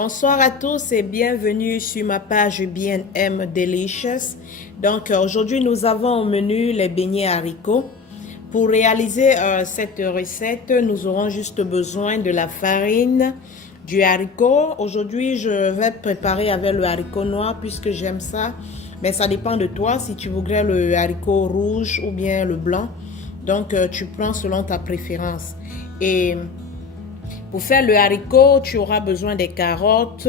Bonsoir à tous et bienvenue sur ma page B&M Delicious. Donc aujourd'hui nous avons au menu les beignets haricots. Pour réaliser cette recette, nous aurons juste besoin de la farine, du haricot. Aujourd'hui je vais préparer avec le haricot noir puisque j'aime ça. Mais ça dépend de toi si tu voudrais le haricot rouge ou bien le blanc. Donc tu prends selon ta préférence. Et pour faire le haricot, tu auras besoin des carottes.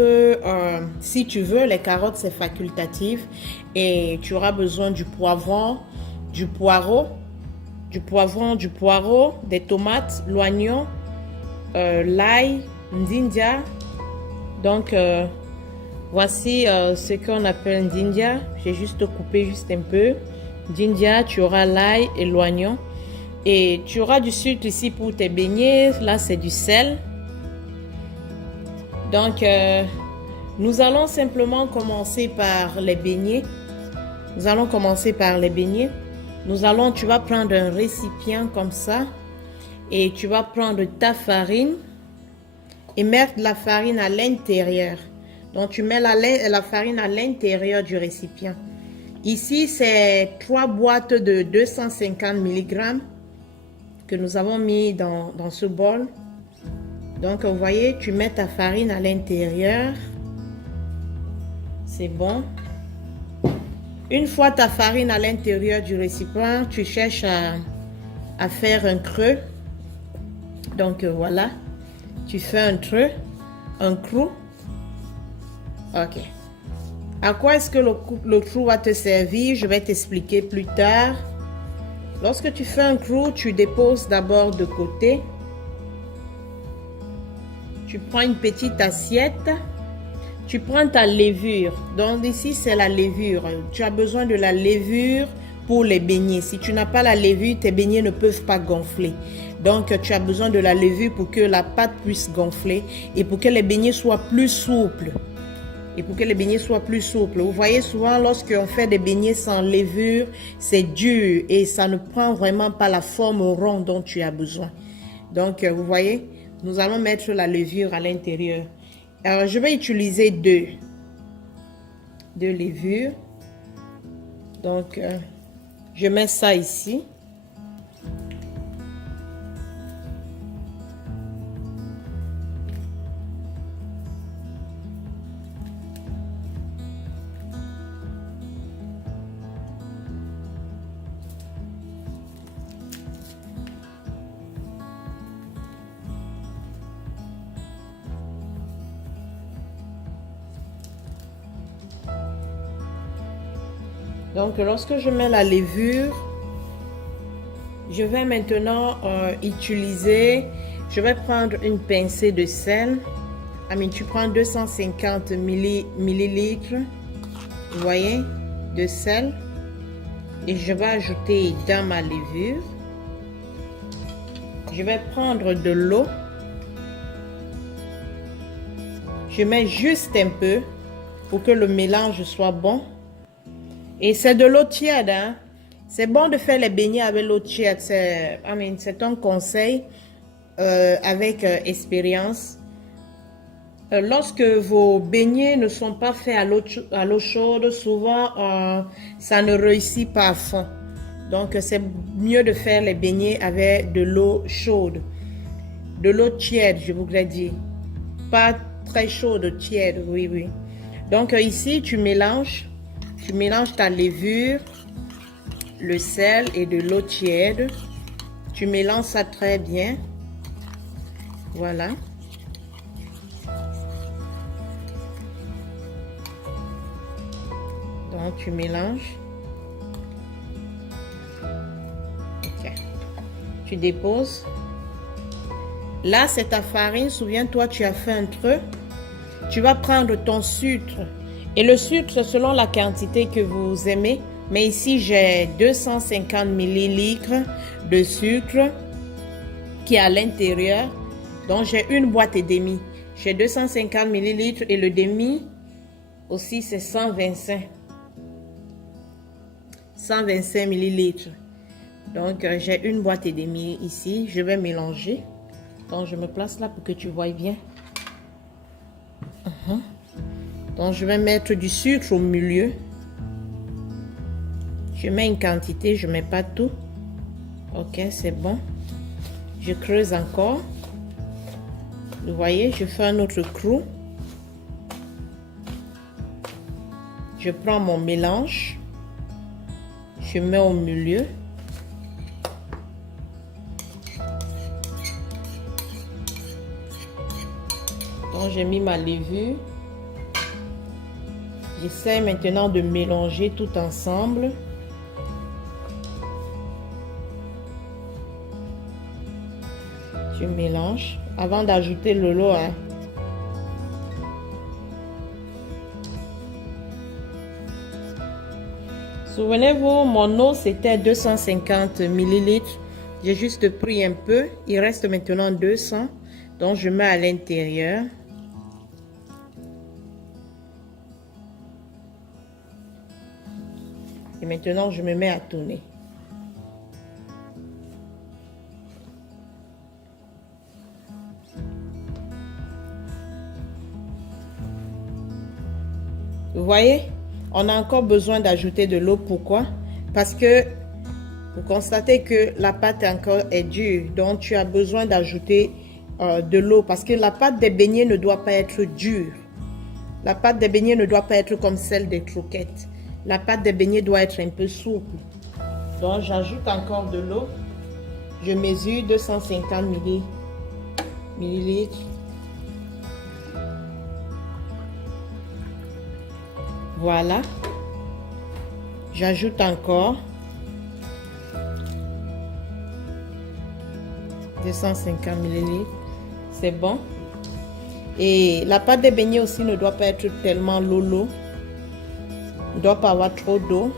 Si tu veux, les carottes, c'est facultatif. Et tu auras besoin du poivron, du poireau, des tomates, l'oignon, l'ail, ndindia. Donc, voici ce qu'on appelle ndindia. J'ai juste coupé juste un peu. Ndindia, tu auras l'ail et l'oignon. Et tu auras du sucre ici pour tes beignets. Là, c'est du sel. Donc, nous allons simplement commencer par les beignets. Tu vas prendre un récipient comme ça. Et tu vas prendre ta farine. Et mettre la farine à l'intérieur. Donc, tu mets la farine à l'intérieur du récipient. Ici, c'est 3 boîtes de 250 mg que nous avons mis dans ce bol. Donc, vous voyez, tu mets ta farine à l'intérieur. C'est bon. Une fois ta farine à l'intérieur du récipient, tu cherches à faire un creux. Donc, voilà. Tu fais un creux, un trou. Ok. À quoi est-ce que le trou va te servir? Je vais t'expliquer plus tard. Lorsque tu fais un trou, tu déposes d'abord de côté. Tu prends une petite assiette. Tu prends ta levure. Donc ici, c'est la levure. Tu as besoin de la levure pour les beignets. Si tu n'as pas la levure, tes beignets ne peuvent pas gonfler. Donc, tu as besoin de la levure pour que la pâte puisse gonfler et pour que les beignets soient plus souples. Vous voyez, souvent, lorsqu'on fait des beignets sans levure, c'est dur et ça ne prend vraiment pas la forme ronde dont tu as besoin. Donc, vous voyez, nous allons mettre la levure à l'intérieur. Alors, je vais utiliser deux levures. Donc, je mets ça ici. Donc, lorsque je mets la levure, je vais maintenant je vais prendre une pincée de sel. Tu prends 250 millilitres, vous voyez, de sel. Et je vais ajouter dans ma levure. Je vais prendre de l'eau. Je mets juste un peu pour que le mélange soit bon. Et c'est de l'eau tiède, hein. C'est bon de faire les beignets avec l'eau tiède. C'est un conseil avec expérience. Lorsque vos beignets ne sont pas faits à l'eau chaude, souvent ça ne réussit pas à fond. Donc c'est mieux de faire les beignets avec de l'eau chaude. De l'eau tiède, je voudrais dire. Pas très chaude, tiède, oui. Donc ici, tu mélanges ta levure, le sel et de l'eau tiède. Tu mélanges ça très bien. Voilà. Donc, tu mélanges. Ok. Tu déposes. Là, c'est ta farine. Souviens-toi, tu as fait un creux. Tu vas prendre ton sucre. Et le sucre, selon la quantité que vous aimez. Mais ici, j'ai 250 millilitres de sucre qui est à l'intérieur. Donc, j'ai une boîte et demie. J'ai 250 millilitres et le demi aussi, c'est 125 millilitres. Donc, j'ai une boîte et demie ici. Je vais mélanger. Donc, je me place là pour que tu vois bien. Donc, je vais mettre du sucre au milieu. Je mets une quantité, je ne mets pas tout. Ok, c'est bon. Je creuse encore. Vous voyez, je fais un autre clou. Je prends mon mélange. Je mets au milieu. Donc, j'ai mis ma levure. J'essaie maintenant de mélanger tout ensemble. Je mélange avant d'ajouter le lot. Souvenez-vous, mon eau c'était 250 ml. J'ai juste pris un peu. Il reste maintenant 200. Donc je mets à l'intérieur. Et maintenant je me mets à tourner. Vous voyez, on a encore besoin d'ajouter de l'eau. Pourquoi? Parce que vous constatez que la pâte est dure. Donc, tu as besoin d'ajouter de l'eau. Parce que la pâte des beignets ne doit pas être dure. La pâte des beignets ne doit pas être comme celle des croquettes. La pâte des beignets doit être un peu souple. Donc, j'ajoute encore de l'eau. Je mesure 250 millilitres. Voilà. J'ajoute encore 250 ml. C'est bon. Et la pâte de beignet aussi ne doit pas être tellement lolo. Il ne doit pas avoir trop d'eau.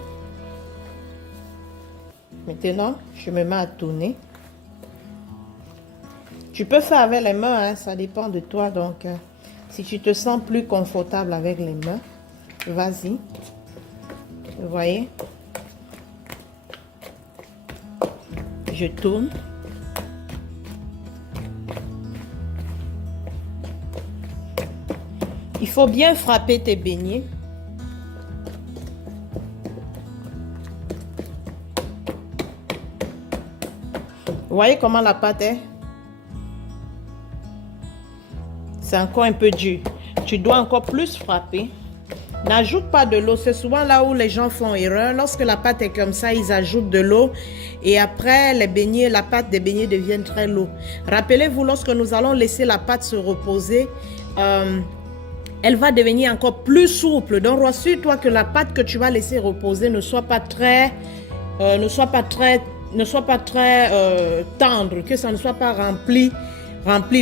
Maintenant, je me mets à tourner. Tu peux faire avec les mains, hein, ça dépend de toi. Donc, si tu te sens plus confortable avec les mains, vas-y. Vous voyez? Je tourne. Il faut bien frapper tes beignets. Vous voyez comment la pâte est? C'est encore un peu dur. Tu dois encore plus frapper. N'ajoute pas de l'eau. C'est souvent là où les gens font erreur. Lorsque la pâte est comme ça, ils ajoutent de l'eau. Et après, les beignets, la pâte des beignets devient très lourde. Rappelez-vous, lorsque nous allons laisser la pâte se reposer, elle va devenir encore plus souple. Donc, rassure-toi que la pâte que tu vas laisser reposer ne soit pas très tendre, que ça ne soit pas rempli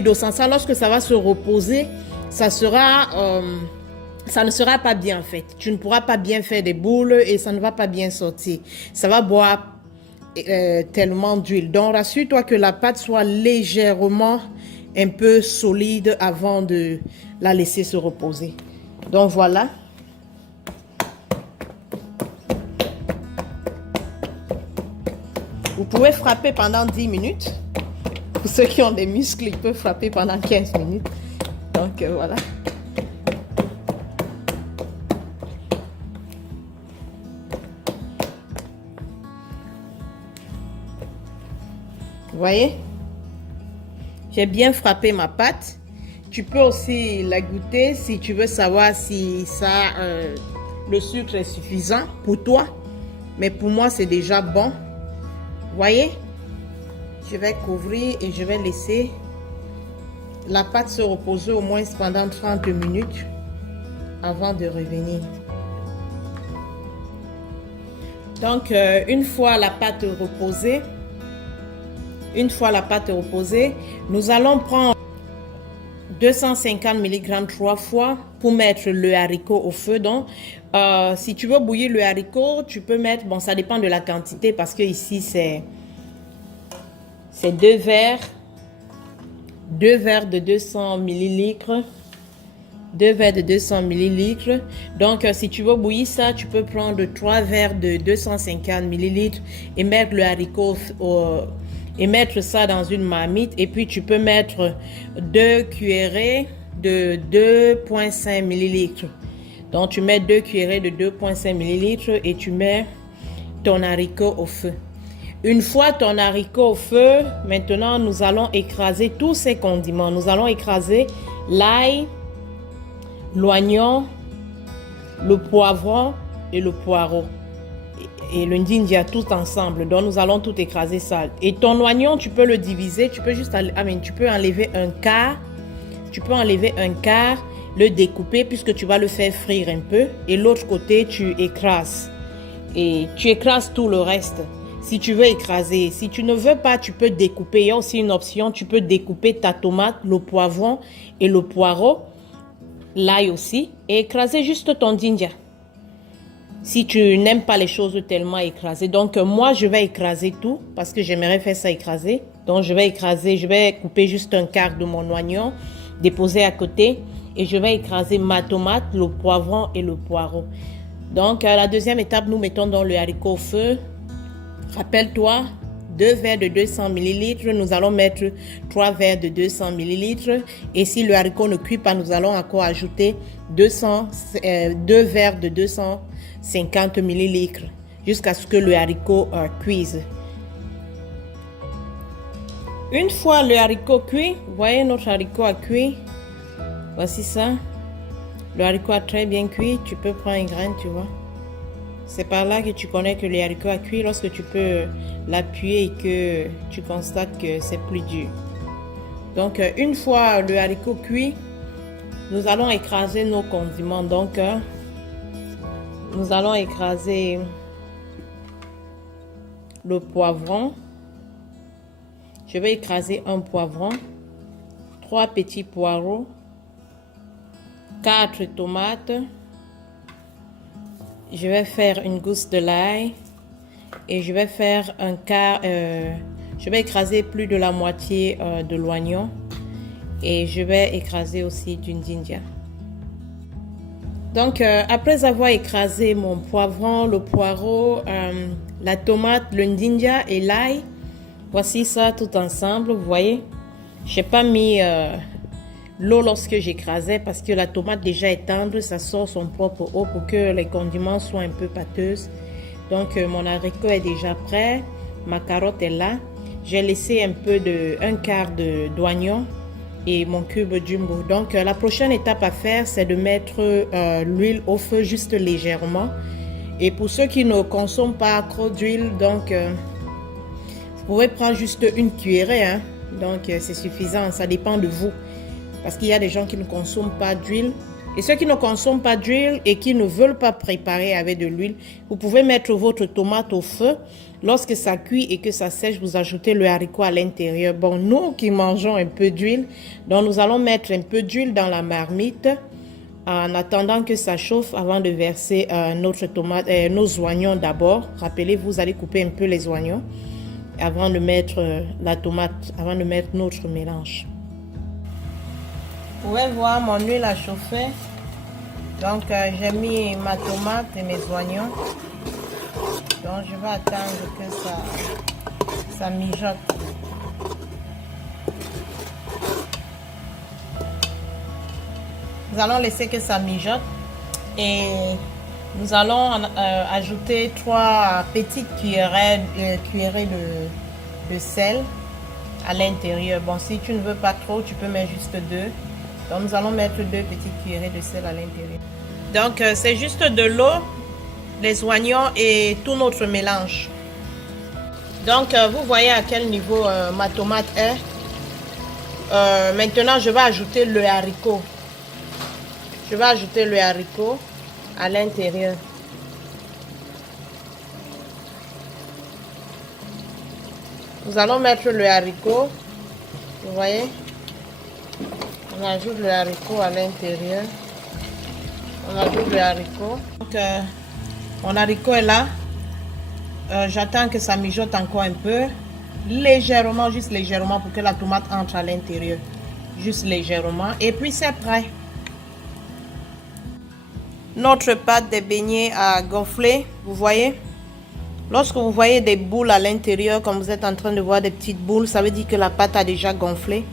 d'eau. Sans ça, lorsque ça va se reposer, ça ne sera pas bien fait. Tu ne pourras pas bien faire des boules et ça ne va pas bien sortir. Ça va boire tellement d'huile. Donc, rassure-toi que la pâte soit légèrement un peu solide avant de la laisser se reposer. Donc, voilà. Vous pouvez frapper pendant 10 minutes. Pour ceux qui ont des muscles, ils peuvent frapper pendant 15 minutes. Donc, voilà. Vous voyez? J'ai bien frappé ma pâte. Tu peux aussi la goûter si tu veux savoir si le sucre est suffisant pour toi. Mais pour moi, c'est déjà bon. Vous voyez? Je vais couvrir et je vais laisser la pâte se reposer au moins pendant 30 minutes avant de revenir. Donc, une fois la pâte reposée, nous allons prendre 250 mg 3 fois pour mettre le haricot au feu. Donc, si tu veux bouillir le haricot, tu peux mettre, bon, ça dépend de la quantité parce que ici, c'est 2 verres de 200 ml. 2 verres de 200 ml. Donc, si tu veux bouillir ça, tu peux prendre 3 verres de 250 ml et mettre le haricot et mettre ça dans une marmite. Et puis, tu peux mettre 2 cuillerées de 2,5 millilitres. Donc, tu mets 2 cuillerées de 2,5 millilitres et tu mets ton haricot au feu. Une fois ton haricot au feu, maintenant, nous allons écraser tous ces condiments. Nous allons écraser l'ail, l'oignon, le poivron et le poireau. Et le ndinja tout ensemble. Donc, nous allons tout écraser ça. Et ton oignon, tu peux le diviser. Tu peux juste, tu peux enlever un quart. Tu peux enlever un quart, le découper puisque tu vas le faire frire un peu. Et l'autre côté, tu écrases. Et tu écrases tout le reste. Si tu veux écraser, si tu ne veux pas, tu peux découper. Il y a aussi une option, tu peux découper ta tomate, le poivron et le poireau, l'ail aussi, et écraser juste ton dinja. Si tu n'aimes pas les choses tellement écrasées. Donc, moi, je vais écraser tout parce que j'aimerais faire ça écraser. Donc, je vais écraser, je vais couper juste un quart de mon oignon, déposer à côté et je vais écraser ma tomate, le poivron et le poireau. Donc, à la deuxième étape, nous mettons dans le haricot au feu. Rappelle-toi, 2 verres de 200 ml, nous allons mettre 3 verres de 200 ml. Et si le haricot ne cuit pas, nous allons encore ajouter 2 verres de 250 ml jusqu'à ce que le haricot cuise. Une fois le haricot cuit, vous voyez notre haricot a cuit. Voici ça. Le haricot a très bien cuit. Tu peux prendre une graine, tu vois. C'est par là que tu connais que le haricot a cuit, lorsque tu peux l'appuyer et que tu constates que c'est plus dur. Donc, une fois le haricot cuit, nous allons écraser nos condiments. Donc, nous allons écraser le poivron. Je vais écraser un poivron, 3 petits poireaux, 4 tomates. Je vais faire une gousse de l'ail et je vais faire un quart, je vais écraser plus de la moitié de l'oignon et je vais écraser aussi du ndinja. Donc, après avoir écrasé mon poivron, le poireau, la tomate, le ndinja et l'ail, voici ça tout ensemble, vous voyez. Je n'ai pas mis l'eau lorsque j'écrasais parce que la tomate déjà est tendre, ça sort son propre eau pour que les condiments soient un peu pâteuses. Donc mon haricot est déjà prêt, ma carotte est là. J'ai laissé un quart d'oignon et mon cube jumbo. Donc la prochaine étape à faire, c'est de mettre l'huile au feu juste légèrement. Et pour ceux qui ne consomment pas trop d'huile, donc vous pouvez prendre juste une cuillerée, hein. Donc c'est suffisant, ça dépend de vous. Parce qu'il y a des gens qui ne consomment pas d'huile. Et ceux qui ne consomment pas d'huile et qui ne veulent pas préparer avec de l'huile, vous pouvez mettre votre tomate au feu. Lorsque ça cuit et que ça sèche, vous ajoutez le haricot à l'intérieur. Bon, nous qui mangeons un peu d'huile, donc nous allons mettre un peu d'huile dans la marmite en attendant que ça chauffe avant de verser notre tomate, nos oignons d'abord. Rappelez-vous, vous allez couper un peu les oignons avant de mettre la tomate, avant de mettre notre mélange. Vous pouvez voir, mon huile a chauffé. Donc, j'ai mis ma tomate et mes oignons. Donc, je vais attendre que ça mijote. Nous allons laisser que ça mijote. Et nous allons ajouter 3 petites cuillerées de sel à l'intérieur. Bon, si tu ne veux pas trop, tu peux mettre juste 2. Donc, nous allons mettre 2 petites cuillerées de sel à l'intérieur. Donc, c'est juste de l'eau, les oignons et tout notre mélange. Donc, vous voyez à quel niveau ma tomate est. Maintenant, je vais ajouter le haricot. Je vais ajouter le haricot à l'intérieur. Nous allons mettre le haricot. Vous voyez? On ajoute le haricot à l'intérieur. On ajoute le haricot. Donc, mon haricot est là. J'attends que ça mijote encore un peu. Légèrement, juste légèrement pour que la tomate entre à l'intérieur. Juste légèrement. Et puis c'est prêt. Notre pâte de beignets a gonflé. Vous voyez? Lorsque vous voyez des boules à l'intérieur, comme vous êtes en train de voir des petites boules, ça veut dire que la pâte a déjà gonflé.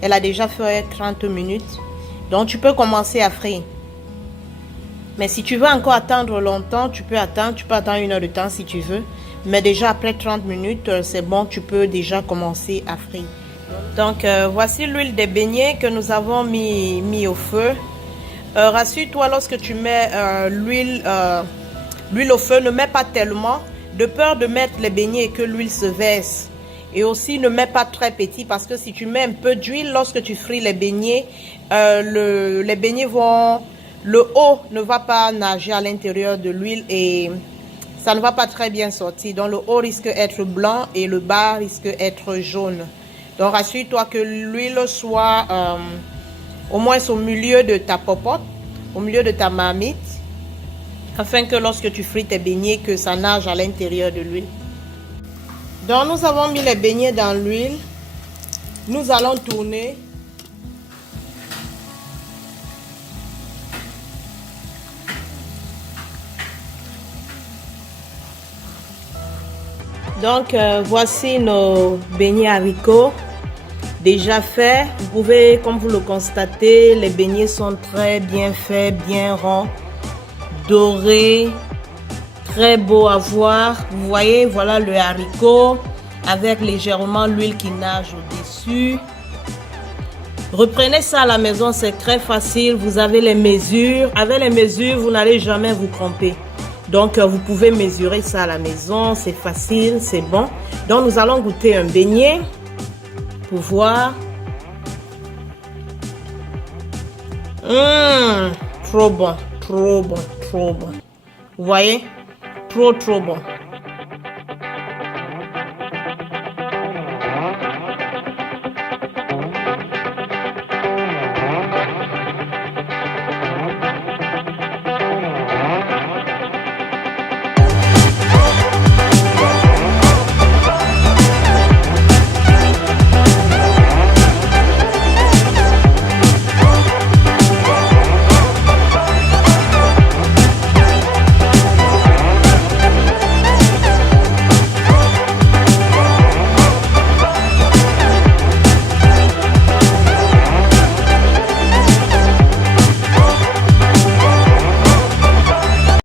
Elle a déjà fait 30 minutes. Donc, tu peux commencer à frire. Mais si tu veux encore attendre longtemps, tu peux attendre 1 heure de temps si tu veux. Mais déjà après 30 minutes, c'est bon, tu peux déjà commencer à frire. Donc, voici l'huile des beignets que nous avons mis au feu. Rassure-toi, lorsque tu mets l'huile au feu, ne mets pas tellement, de peur de mettre les beignets et que l'huile se verse. Et aussi, ne mets pas très petit, parce que si tu mets un peu d'huile, lorsque tu frites les beignets, les beignets vont... Le haut ne va pas nager à l'intérieur de l'huile et ça ne va pas très bien sortir. Donc, le haut risque d'être blanc et le bas risque d'être jaune. Donc, rassure-toi que l'huile soit au moins au milieu de ta popote, au milieu de ta marmite, afin que lorsque tu frites tes beignets, que ça nage à l'intérieur de l'huile. Donc, nous avons mis les beignets dans l'huile. Nous allons tourner. Donc, voici nos beignets haricots déjà faits. Vous pouvez, comme vous le constatez, les beignets sont très bien faits, bien ronds, dorés, très beaux à voir. Vous voyez, voilà le haricot avec légèrement l'huile qui nage au-dessus. Reprenez ça à la maison, c'est très facile. Vous avez les mesures. Avec les mesures, vous n'allez jamais vous tromper. Donc, vous pouvez mesurer ça à la maison. C'est facile, c'est bon. Donc, nous allons goûter un beignet pour voir. Trop bon, trop bon, trop bon. Vous voyez? Trop bon.